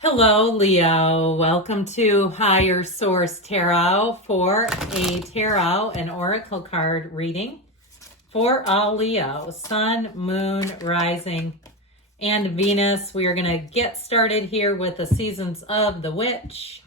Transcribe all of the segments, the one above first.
Hello, Leo. Welcome to Higher Source Tarot for a tarot and oracle card reading for all Leo, Sun, Moon, Rising, and Venus. We are going to get started here with the seasons of the Witch.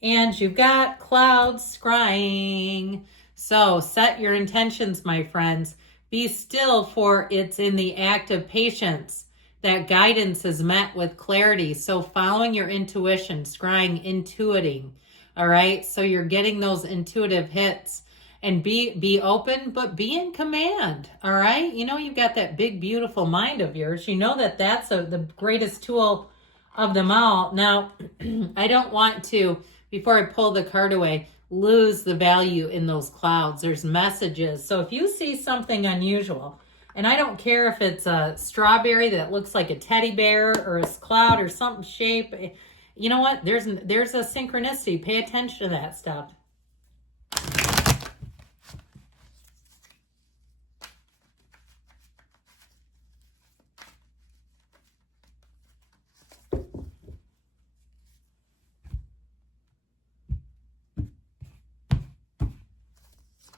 And you've got clouds scrying. So set your intentions, my friends. Be still, for it's in the act of patience that guidance is met with clarity. So following your intuition, scrying, intuiting. All right. So you're getting those intuitive hits, and be open, but be in command. All right. You know, you've got that big, beautiful mind of yours. You know that that's the greatest tool of them all. Now, I don't want to, before I pull the card away, lose the value in those clouds. There's messages. So if you see something unusual, and I don't care if it's a strawberry that looks like a teddy bear or a cloud or something shape, you know what? There's a synchronicity. Pay attention to that stuff.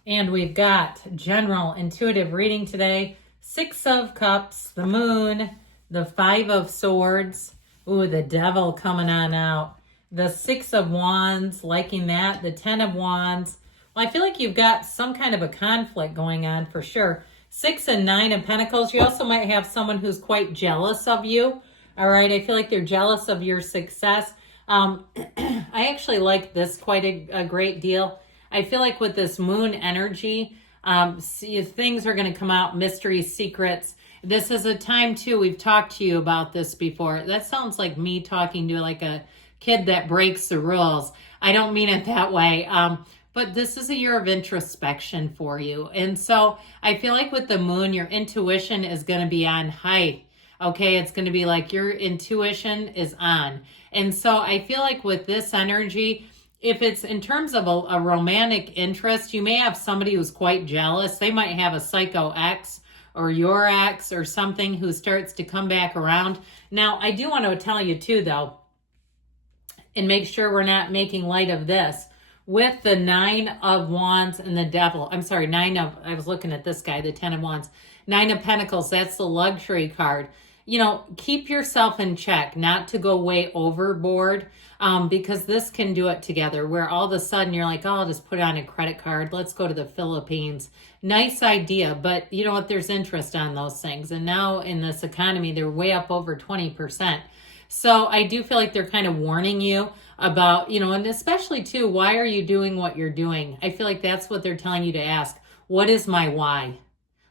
And we've got general intuitive reading today. 6 of Cups, the Moon, the 5 of Swords. Ooh, the Devil coming on out. The 6 of Wands, liking that. The 10 of Wands. Well, I feel like you've got some kind of a conflict going on for sure. 6 and 9 of Pentacles. You also might have someone who's quite jealous of you. All right, I feel like they're jealous of your success. I actually like this quite a great deal. I feel like with this moon energy, things are going to come out, mysteries, secrets. This is a time too, we've talked to you about this before. That sounds like me talking to like a kid that breaks the rules. I don't mean it that way. But this is a year of introspection for you. And so I feel like with the moon, your intuition is going to be on high. Okay, it's going to be like your intuition is on. And so I feel like with this energy, if it's in terms of a romantic interest, you may have somebody who's quite jealous. They might have a psycho ex or your ex or something who starts to come back around. Now, I do want to tell you too, though, and make sure we're not making light of this. With the 9 of Wands and the Devil, I was looking at this guy, the 10 of Wands. 9 of Pentacles, that's the luxury card. You know, keep yourself in check, not to go way overboard, because this can do it together, where all of a sudden you're like, oh, I'll just put on a credit card. Let's go to the Philippines. Nice idea, but you know what? There's interest on those things. And now in this economy, they're way up over 20%. So I do feel like they're kind of warning you about, you know, and especially too, why are you doing what you're doing? I feel like that's what they're telling you to ask. What is my why?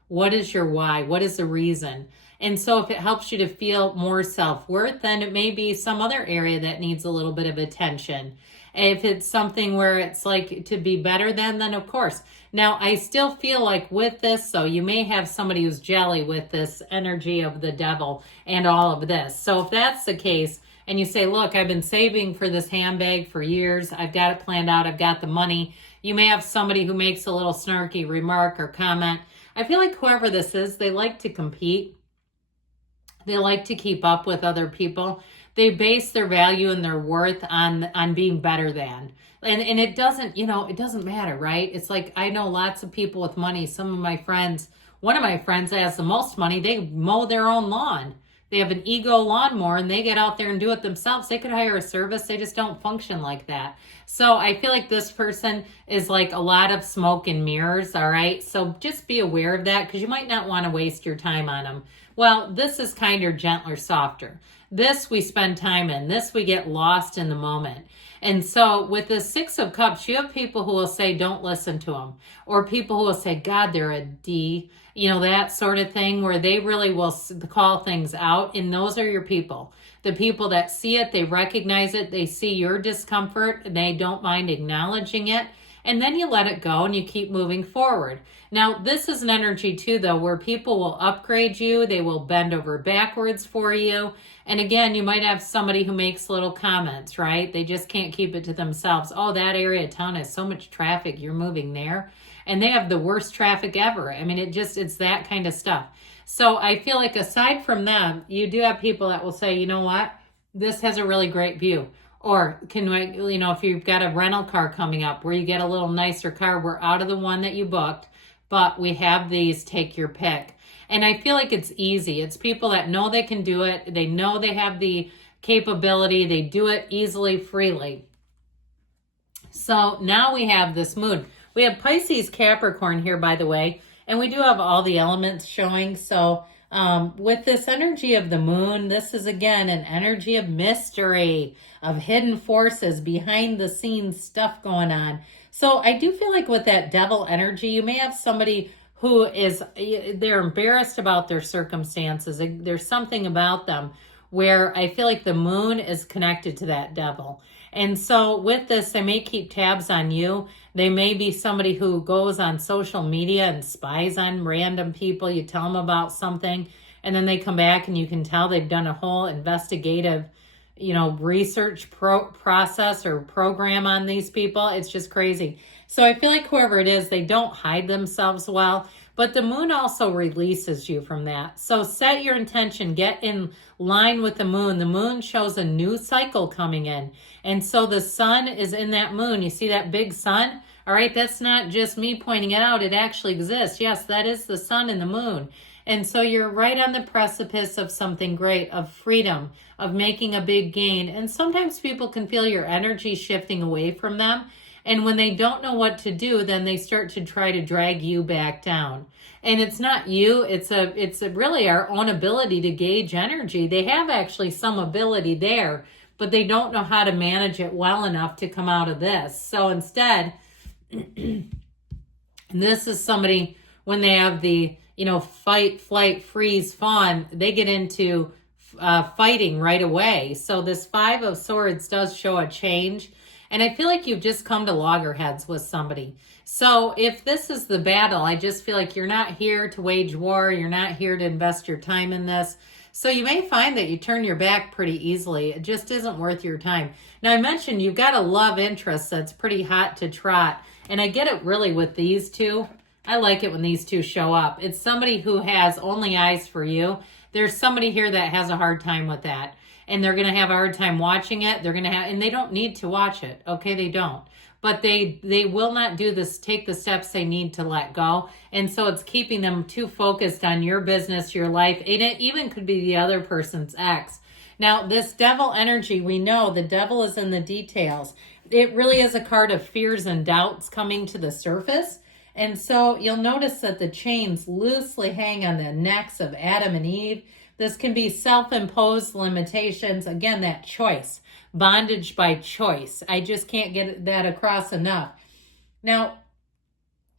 What is your why? What is the reason? And so if it helps you to feel more self-worth, then it may be some other area that needs a little bit of attention. If it's something where it's like to be better then of course. Now, I still feel like with this, so you may have somebody who's jelly with this energy of the Devil and all of this. So if that's the case, and you say, look, I've been saving for this handbag for years. I've got it planned out. I've got the money. You may have somebody who makes a little snarky remark or comment. I feel like whoever this is, they like to compete. They like to keep up with other people. They base their value and their worth on being better than. And it doesn't, you know, it doesn't matter, right? It's like, I know lots of people with money. Some of my friends, one of my friends has the most money. They mow their own lawn. They have an ego lawnmower and they get out there and do it themselves. They could hire a service. They just don't function like that. So I feel like this person is like a lot of smoke and mirrors. All right. So just be aware of that, because you might not want to waste your time on them. Well, this is kinder, gentler, softer. This we spend time in. This we get lost in the moment. And so with the 6 of Cups, you have people who will say, don't listen to them. Or people who will say, God, they're a D. You know, that sort of thing, where they really will call things out. And those are your people. The people that see it, they recognize it, they see your discomfort, and they don't mind acknowledging it. And then you let it go and you keep moving forward. Now, this is an energy too, though, where people will upgrade you. They will bend over backwards for you. And again, you might have somebody who makes little comments, right? They just can't keep it to themselves. Oh, that area of town has so much traffic. You're moving there. And they have the worst traffic ever. I mean, it's that kind of stuff. So I feel like aside from them, you do have people that will say, you know what? this has a really great view. Or can we, if you've got a rental car coming up where you get a little nicer car, we're out of the one that you booked, but we have these, take your pick. And I feel like it's easy. It's people that know they can do it. They know they have the capability. They do it easily, freely. So now we have this moon. We have Pisces Capricorn here, by the way, and we do have all the elements showing. So with this energy of the moon, this is again an energy of mystery, of hidden forces, behind the scenes stuff going on. So I do feel like with that devil energy, you may have somebody who they're embarrassed about their circumstances. There's something about them where I feel like the moon is connected to that devil. And so with this, they may keep tabs on you. They may be somebody who goes on social media and spies on random people. You tell them about something, and then they come back and you can tell they've done a whole investigative, research process or program on these people. It's just crazy. So I feel like whoever it is, they don't hide themselves well, but the moon also releases you from that. So set your intention, get in line with the moon. The moon shows a new cycle coming in. And so the sun is in that moon. You see that big sun? All right, that's not just me pointing it out. It actually exists. Yes, that is the sun and the moon. And so you're right on the precipice of something great, of freedom, of making a big gain. And sometimes people can feel your energy shifting away from them. And when they don't know what to do, then they start to try to drag you back down. And it's not you, it's really our own ability to gauge energy. They have actually some ability there, but they don't know how to manage it well enough to come out of this. So instead, this is somebody, when they have the, fight, flight, freeze, fawn, they get into fighting right away. So this Five of Swords does show a change. And I feel like you've just come to loggerheads with somebody. So if this is the battle, I just feel like you're not here to wage war. You're not here to invest your time in this. So you may find that you turn your back pretty easily. It just isn't worth your time. Now, I mentioned you've got a love interest that's pretty hot to trot. And I get it really with these two. I like it when these two show up. It's somebody who has only eyes for you. There's somebody here that has a hard time with that. And they're going to have a hard time watching it. And they don't need to watch it. Okay, they don't. But they will not take the steps they need to let go. And so it's keeping them too focused on your business, your life. And it even could be the other person's ex. Now, this devil energy, we know the devil is in the details. It really is a card of fears and doubts coming to the surface. And so you'll notice that the chains loosely hang on the necks of Adam and Eve. This can be self-imposed limitations. Again, that choice, bondage by choice. I just can't get that across enough. Now,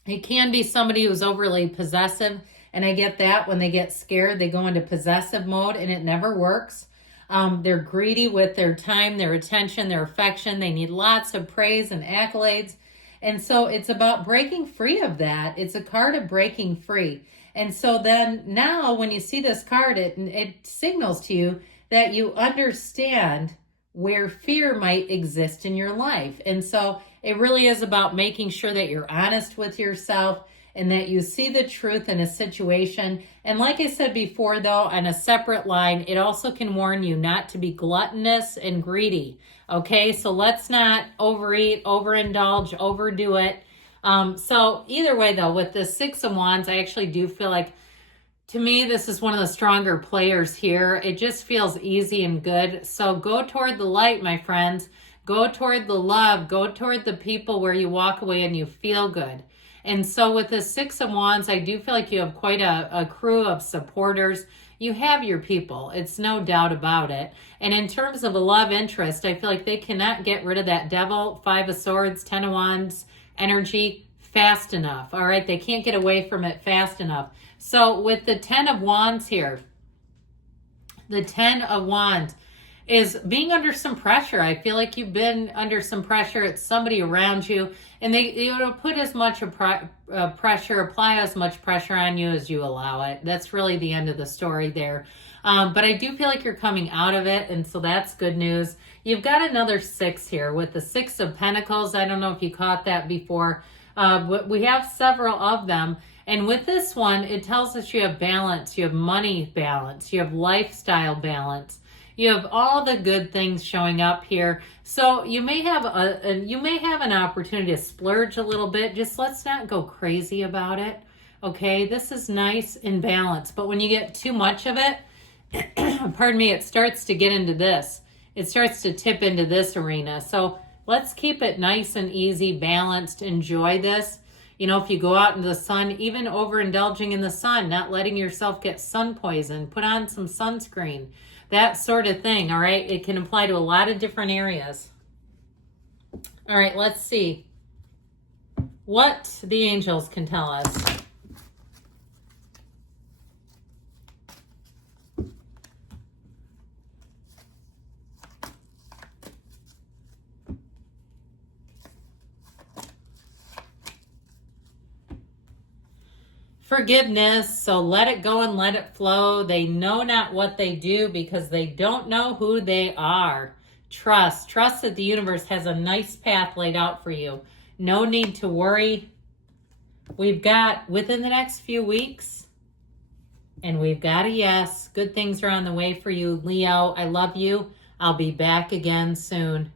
it can be somebody who's overly possessive, and I get that. When they get scared, they go into possessive mode, and it never works. They're greedy with their time, their attention, their affection. They need lots of praise and accolades. And so it's about breaking free of that. It's a card of breaking free. And so then now when you see this card, it signals to you that you understand where fear might exist in your life. And so it really is about making sure that you're honest with yourself and that you see the truth in a situation. And like I said before, though, on a separate line, it also can warn you not to be gluttonous and greedy. Okay, so let's not overeat, overindulge, overdo it. So either way, though, with the Six of Wands, I actually do feel like, to me, this is one of the stronger players here. It just feels easy and good. So go toward the light, my friends. Go toward the love. Go toward the people where you walk away and you feel good. And so with the Six of Wands, I do feel like you have quite a crew of supporters. You have your people. It's no doubt about it. And in terms of a love interest, I feel like they cannot get rid of that devil, Five of Swords, Ten of Wands energy fast enough. All right, they can't get away from it fast enough. So with the Ten of Wands here, the Ten of Wands is being under some pressure. I feel like you've been under some pressure. It's somebody around you, and they put as much pressure, apply as much pressure on you as you allow it. That's really the end of the story there. But I do feel like you're coming out of it, and so that's good news. You've got another six here with the Six of Pentacles. I don't know if you caught that before, but we have several of them. And with this one, it tells us you have balance, you have money balance, you have lifestyle balance. You have all the good things showing up here. So you may have an opportunity to splurge a little bit. Just let's not go crazy about it. Okay, this is nice and balanced. But when you get too much of it, pardon me, it starts to get into this. It starts to tip into this arena. So let's keep it nice and easy, balanced. Enjoy this. You know, if you go out into the sun, even overindulging in the sun, not letting yourself get sun poison, put on some sunscreen, that sort of thing, all right? It can apply to a lot of different areas. All right, let's see what the angels can tell us. Forgiveness, so let it go and let it flow. They know not what they do because they don't know who they are. Trust that the universe has a nice path laid out for you. No need to worry. We've got within the next few weeks, and we've got a yes. Good things are on the way for you, Leo. I love you. I'll be back again soon.